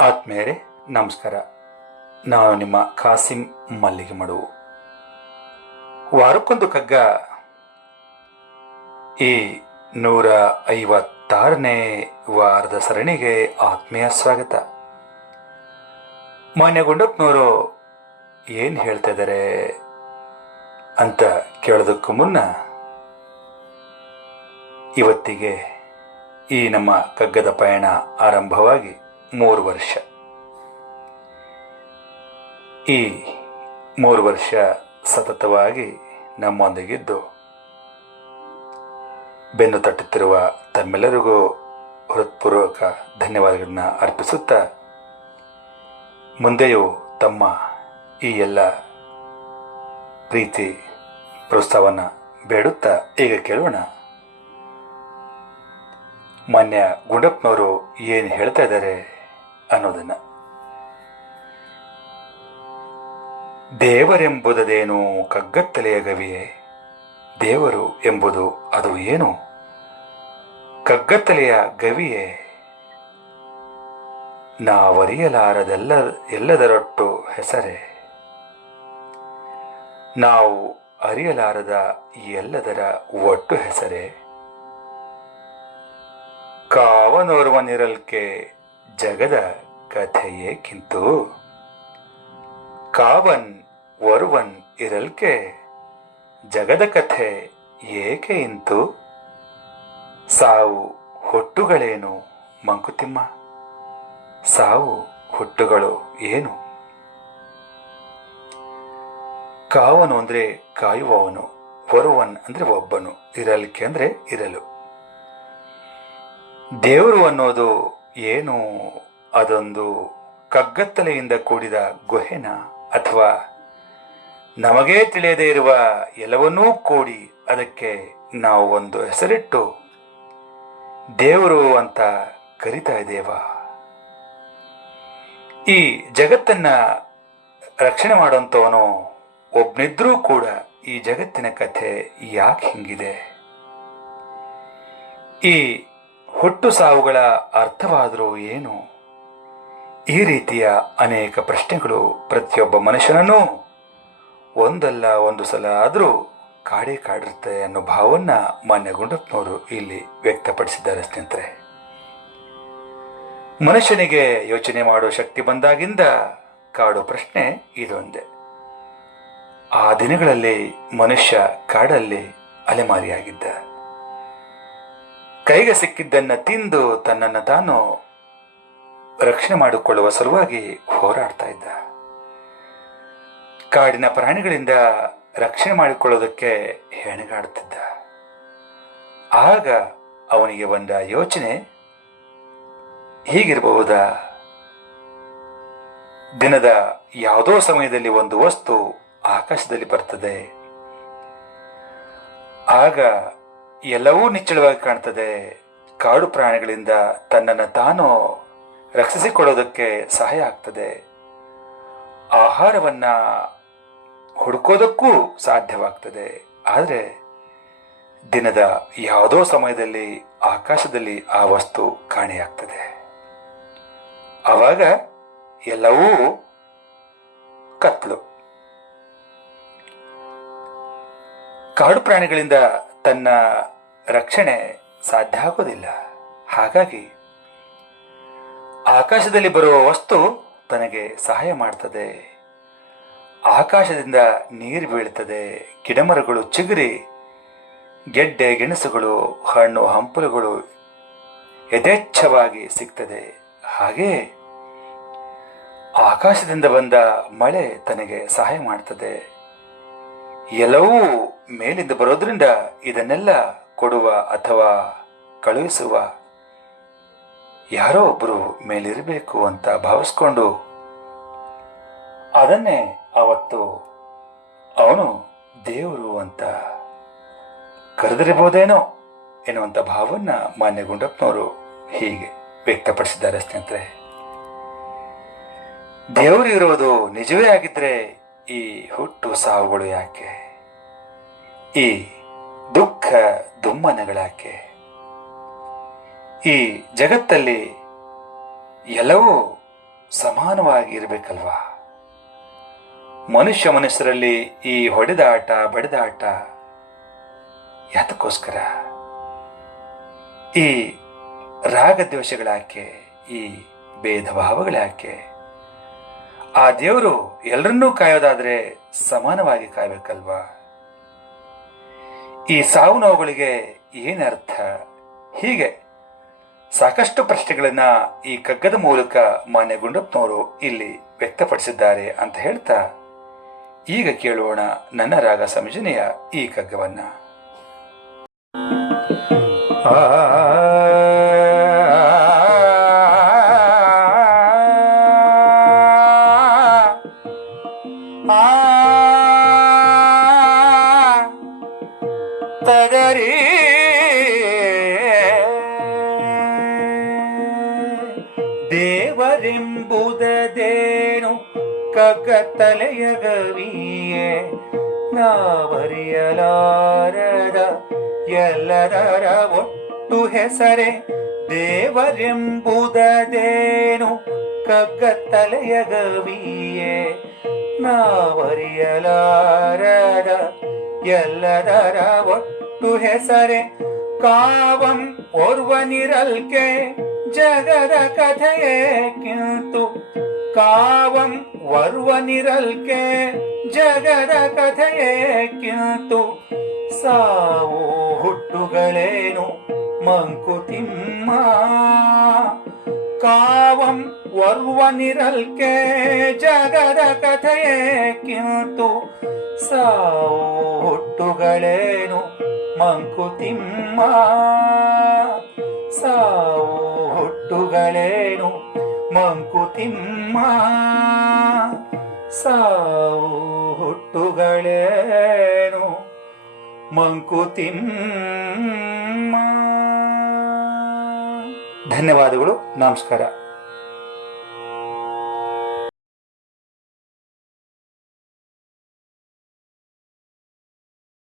ಆತ್ಮೇರೆ ನಮಸ್ಕಾರ. ನಾನು ನಿಮ್ಮ ಖಾಸಿಂ ಮಲ್ಲಿಗೆ ಮಡುವು ವಾರಕ್ಕೊಂದು ಕಗ್ಗ ಈ ನೂರ ಐವತ್ತಾರನೇ ವಾರದ ಸರಣಿಗೆ ಆತ್ಮೀಯ ಸ್ವಾಗತ. ಮಾನ್ಯ ಗುಂಡಪ್ಪನವರು ಏನು ಹೇಳ್ತಾ ಇದ್ದಾರೆ ಅಂತ ಕೇಳೋದಕ್ಕೂ ಮುನ್ನ ಇವತ್ತಿಗೆ ಈ ನಮ್ಮ ಕಗ್ಗದ ಪಯಣ ಆರಂಭವಾಗಿ ಮೂರು ವರ್ಷ. ಈ ಮೂರು ವರ್ಷ ಸತತವಾಗಿ ನಮ್ಮೊಂದಿಗಿದ್ದು. ಬೆನ್ನು ತಟ್ಟುತ್ತಿರುವ ತಮ್ಮೆಲ್ಲರಿಗೂ ಹೃತ್ಪೂರ್ವಕ ಧನ್ಯವಾದಗಳನ್ನ ಅರ್ಪಿಸುತ್ತಾ ಮುಂದೆಯೂ ತಮ್ಮ ಈ ಎಲ್ಲ ಪ್ರೀತಿ ಪ್ರೋತ್ಸಾಹವನ್ನು ಬೇಡುತ್ತಾ ಈಗ ಕೇಳೋಣ. ಮಾನ್ಯ ಗುಂಡಪ್ಪನವರು ಏನು ಹೇಳ್ತಾ ಇದ್ದಾರೆ? ಅನ್ನೋದನ್ನ. ದೇವರೆಂಬುದದೇನು ಕಗ್ಗತ್ತಲೆಯ ಗವಿಯೇ? ದೇವರು ಎಂಬುದು ಅದು ಏನು? ಕಗ್ಗತ್ತಲೆಯ ಗವಿಯೇ? ನಾವರಿಯಲಾರದೆಲ್ಲ, ಎಲ್ಲದರೊಟ್ಟು ಹೆಸರೇ? ನಾವು ಅರಿಯಲಾರದ ಎಲ್ಲದರ ಒಟ್ಟು ಹೆಸರೇ? ಕಾವನೋರ್ವನಿರಲ್ಕೆ ಜಗದ ಕಥೆಯೇಕಿಂತು ಕಾವನ್ ಒರುವನ್ ಇರಲ್ಕೆ ಜಗದ ಕಥೆ ಏಕೆ ಇಂತು? ಸಾವು ಹುಟ್ಟುಗಳೇನು ಮಂಕುತಿಮ್ಮ? ಸಾವು ಹುಟ್ಟುಗಳು ಏನು? ಕಾವನು ಅಂದರೆ ಕಾಯುವವನು ಒರುವನ್ ಅಂದ್ರೆ ಒಬ್ಬನು, ಇರಲ್ಕೆ ಅಂದ್ರೆ ಇರಲು. ದೇವರು ಅನ್ನೋದು ಏನು ಅದೊಂದು ಕಗ್ಗತ್ತಲೆಯಿಂದ ಕೂಡಿದ ಗುಹೆನ ಅಥವಾ ನಮಗೇ ತಿಳಿಯದೇ ಇರುವ ಎಲ್ಲವನ್ನೂ ಕೂಡಿ ಅದಕ್ಕೆ ನಾವು ಒಂದು ಹೆಸರಿಟ್ಟು ದೇವರು ಅಂತ ಕರಿತಾ ಇದ್ದೇವ? ಈ ಜಗತ್ತನ್ನ ರಕ್ಷಣೆ ಮಾಡುವಂಥವನು ಒಬ್ನಿದ್ರೂ ಕೂಡ ಈ ಜಗತ್ತಿನ ಕಥೆ ಯಾಕೆ ಹಿಂಗಿದೆ? ಈ ಹುಟ್ಟು ಸಾವುಗಳ ಅರ್ಥವಾದರೂ ಏನು? ಈ ರೀತಿಯ ಅನೇಕ ಪ್ರಶ್ನೆಗಳು ಪ್ರತಿಯೊಬ್ಬ ಮನುಷ್ಯನನ್ನು ಒಂದಲ್ಲ ಒಂದು ಸಲ ಆದರೂ ಕಾಡೇ ಕಾಡಿರುತ್ತೆ ಅನ್ನೋ ಭಾವನ್ನ ಮಾನ್ಯ ಗುಂಡಪ್ಪನವರು ಇಲ್ಲಿ ವ್ಯಕ್ತಪಡಿಸಿದ್ದಾರೆ ಸ್ನೇಹಿತರೆ. ಮನುಷ್ಯನಿಗೆ ಯೋಚನೆ ಮಾಡೋ ಶಕ್ತಿ ಬಂದಾಗಿಂದ ಕಾಡು ಪ್ರಶ್ನೆ ಇದೊಂದೇ ಆ ದಿನಗಳಲ್ಲಿ ಮನುಷ್ಯ ಕಾಡಲ್ಲಿ ಅಲೆಮಾರಿಯಾಗಿದ್ದ. ಕೈಗೆ ಸಿಕ್ಕಿದ್ದನ್ನ ತಿಂದು ತನ್ನನ್ನು ತಾನು ರಕ್ಷಣೆ ಮಾಡಿಕೊಳ್ಳುವ ಸಲುವಾಗಿ ಹೋರಾಡ್ತಾ ಇದ್ದ. ಕಾಡಿನ ಪ್ರಾಣಿಗಳಿಂದ ರಕ್ಷಣೆ ಮಾಡಿಕೊಳ್ಳೋದಕ್ಕೆ ಹೆಣಗಾಡುತ್ತಿದ್ದ ಆಗ ಅವನಿಗೆ ಬಂದ ಯೋಚನೆ, ಹೀಗಿರಬಹುದಾ? ದಿನದ ಯಾವುದೋ ಸಮಯದಲ್ಲಿ ಒಂದು ವಸ್ತು ಆಕಾಶದಲ್ಲಿ ಬರ್ತದೆ. ಆಗ ಎಲ್ಲವೂ ನಿಚ್ಚಳವಾಗಿ ಕಾಣ್ತದೆ. ಕಾಡು ಪ್ರಾಣಿಗಳಿಂದ ತನ್ನನ್ನು ತಾನು ರಕ್ಷಿಸಿಕೊಳ್ಳೋದಕ್ಕೆ ಸಹಾಯ ಆಗ್ತದೆ. ಆಹಾರವನ್ನ ಹುಡುಕೋದಕ್ಕೂ ಸಾಧ್ಯವಾಗ್ತದೆ. ಆದರೆ ದಿನದ ಯಾವುದೋ ಸಮಯದಲ್ಲಿ ಆಕಾಶದಲ್ಲಿ ಆ ವಸ್ತು ಕಾಣೆಯಾಗ್ತದೆ. ಆವಾಗ ಎಲ್ಲವೂ ಕತ್ಲು ಕಾಡು ಪ್ರಾಣಿಗಳಿಂದ ತನ್ನ ರಕ್ಷಣೆ ಸಾಧ್ಯ ಆಗೋದಿಲ್ಲ. ಹಾಗಾಗಿ ಆಕಾಶದಲ್ಲಿ ಬರುವ ವಸ್ತು ತನಗೆ ಸಹಾಯ ಮಾಡ್ತದೆ. ಆಕಾಶದಿಂದ ನೀರು ಬೀಳ್ತದೆ, ಗಿಡಮರಗಳು ಚಿಗುರಿ, ಗೆಡ್ಡೆ, ಗೆಣಸುಗಳು, ಹಣ್ಣು, ಹಂಪಲುಗಳು ಯಥೇಚ್ಛವಾಗಿ ಸಿಗ್ತದೆ. ಹಾಗೆ ಆಕಾಶದಿಂದ ಬಂದ ಮಳೆ ತನಗೆ ಸಹಾಯ ಮಾಡ್ತದೆ. ಎಲ್ಲವೂ ಮೇಲಿಂದ ಬರೋದ್ರಿಂದ ಇದನ್ನೆಲ್ಲ ಕೊಡುವ ಅಥವಾ ಕಳುಹಿಸುವ ಯಾರೋ ಒಬ್ಬರು ಮೇಲಿರಬೇಕು ಅಂತ ಭಾವಿಸ್ಕೊಂಡು ಅದನ್ನೇ ಅವತ್ತು ಅವನು ದೇವರು ಅಂತ ಕರೆದಿರಬಹುದೇನೋ ಎನ್ನುವಂಥ ಭಾವನ್ನ ಮಾನ್ಯ ಗುಂಡಪ್ಪನವರು ಹೀಗೆ ವ್ಯಕ್ತಪಡಿಸಿದ್ದಾರೆ ಸ್ನೇಹಿತರೆ. ದೇವರು ಇರೋದು ನಿಜವೇ ಆಗಿದ್ರೆ ಈ ಹುಟ್ಟು ಸಾವುಗಳು ಯಾಕೆ? ಈ ದುಃಖ ದುಮ್ಮನಗಳಾಕೆ? ಈ ಜಗತ್ತಲ್ಲಿ ಎಲ್ಲವೂ ಸಮಾನವಾಗಿ ಇರಬೇಕಲ್ವಾ ಮನುಷ್ಯ ಮನುಷ್ಯರಲ್ಲಿ ಈ ಹೊಡೆದಾಟ, ಬಡಿದಾಟ ಯಾತಕ್ಕೋಸ್ಕರ? ಈ ರಾಗದ್ವೇಷಗಳಾಕೆ? ಈ ಭೇದ ಭಾವಗಳಾಕೆ ಆ ದೇವರು ಎಲ್ಲರನ್ನೂ ಕಾಯೋದಾದ್ರೆ ಸಮಾನವಾಗಿ ಕಾಯಬೇಕಲ್ವಾ? ಈ ಸಾವು ನೋವುಗಳಿಗೆ ಏನರ್ಥ ಹೀಗೆ ಸಾಕಷ್ಟು ಪ್ರಶ್ನೆಗಳನ್ನ ಈ ಕಗ್ಗದ ಮೂಲಕ ಮಾನ್ಯ ಗುಂಡಪ್ಪನವರು ಇಲ್ಲಿ ವ್ಯಕ್ತಪಡಿಸಿದ್ದಾರೆ ಅಂತ ಹೇಳ್ತಾ ಈಗ ಕೇಳೋಣ ನನ್ನ ರಾಗ ಸಂಯೋಜನೆಯ ಈ ಕಗ್ಗವನ್ನ. ದೇವರೆಂಬುದೇನು ಕಗ್ಗತ್ತಲೆಯ ಗವಿಯೇ ನಾವರಿಯಲಾರದ ಎಲ್ಲದರ ಒಟ್ಟು ಹೆಸರೇ ದೇವರೆಂಬುದೇನು ಕಗ್ಗತ್ತಲೆಯ ಗವಿಯೇ ನಾವರಿಯಲಾರದ ಎಲ್ಲದರ ಒಟ್ಟು ಹೆಸರೇ ಕಾವಂ ಓರ್ವನಿರಲ್ಕೆ ಜಗದ ಕಥೆಯೇ ಕಿಂತು ಕಾವಂ ವರ್ವನಿರಲ್ಕೆ ಜಗದ ಕಥೆಯೇ ಕಿಂತು ಸಾವು ಹುಟ್ಟುಗಳೇನು ಮಂಕುತಿಮ್ಮ? ಕಾವಂ ವರ್ವನಿರಲ್ಕೆ ಜಗದ ಕಥೆಯೇ ಕಿಂತು ಸಾವು ಹುಟ್ಟುಗಳೇನು ಮಂಕುತಿಮ್ಮ? ಸಾವು ಹುಟ್ಟುಗಳೇನು ಮಂಕುತಿಮ್ಮ ಸಾವು ಹುಟ್ಟುಗಳೇನು ಮಂಕುತಿಮ್ಮ ಧನ್ಯವಾದಗಳು ನಮಸ್ಕಾರ.